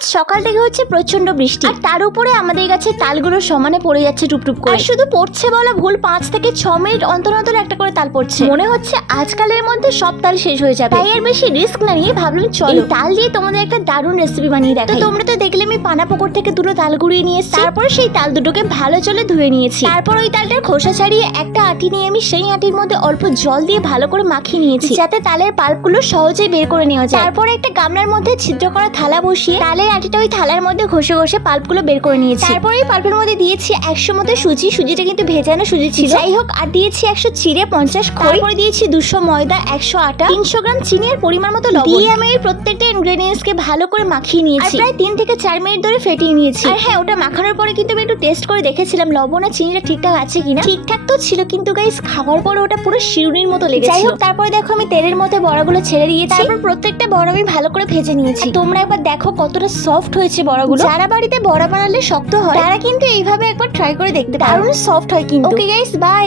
আজ সকাল থেকে হচ্ছে প্রচণ্ড বৃষ্টি। আর তার উপরে আমাদের কাছে তালগুলো সমানে পড়ে যাচ্ছে টুপটুপ করে। আর শুধু পড়ছে বলা ভুল পাঁচ থেকে ছ মিনিট অন্তর অন্তর একটা করে তাল পড়ছে। মনে হচ্ছে আজকালের মধ্যে সব তাল শেষ হয়ে যাবে। তাই আর বেশি রিস্ক না নিয়ে ভাবলাম চলো। এই তাল দিয়ে তোমাদের একটা দারুণ রেসিপি বানিয়ে দেখাই। তো তোমরা তো দেখলে আমি পানা পুকুর থেকে দুটো তাল গুঁড়িয়ে নিয়ে তারপর সেই তাল দুটোকে ভালো জলে ধুয়ে নিয়েছি। তারপর ওই তালটার খোসা ছাড়িয়ে একটা আটি নিয়ে আমি সেই আটির মধ্যে অল্প জল দিয়ে ভালো করে মাখিয়ে নিয়েছি। যাতে তালের পাল্পগুলো সহজেই বের করে নেওয়া যায়। তারপর একটা গামলার মধ্যে ছিদ্র করা থালা বসিয়ে তালের আটিটা ওই থালার মধ্যে ঘষে ঘষে পাল্পগুলো বের করে নিয়েছি। তারপর এই পাল্পের মধ্যে দিয়েছি একশো মতো সুজি সুজিটা কিন্তু ভেজানো সুজি ছিল। যাই হোক আর দিয়েছি একশো চিড়ে পঞ্চাশ তারপরে দিয়েছি দুশো ময়দা একশো আটা তিনশো গ্রাম চিনি আর পরিমাণ মতো লবণ। দিয়ে আমি এই প্রত্যেকটা ইনগ্রেডিয়েন্টস কে ভালো করে মাখিয়ে নিয়েছি। প্রায় তিন থেকে চার মিনিট ধরে ফেটিয়ে নিয়েছি। আর হ্যাঁ ওটা মাখানোর পরে কিন্তু আমি একটু টেস্ট করে দেখেছিলাম লবণ আর চিনিটা ঠিকঠাক আছে কিনা। ঠিকঠাক তো ছিল কিন্তু গাইস খাওয়ার পরে ওটা পুরো শিরুনির মতো লেগেছিল। যাই হোক তারপরে দেখো আমি তেলের মধ্যে বড়াগুলো ছেড়ে দিয়েছি। তারপর প্রত্যেকটা বড় আমি ভালো করে ভেজে নিয়েছি। তোমরা একবার দেখো কতটা সফট হয়েছে বড়াগুলো। যারা বাড়িতে বড়া বানালে শক্ত হয় তারা কিন্তু এইভাবে একবার ট্রাই করে দেখতে পারো দারুণ সফট হয় কিন্তু। Okay guys bye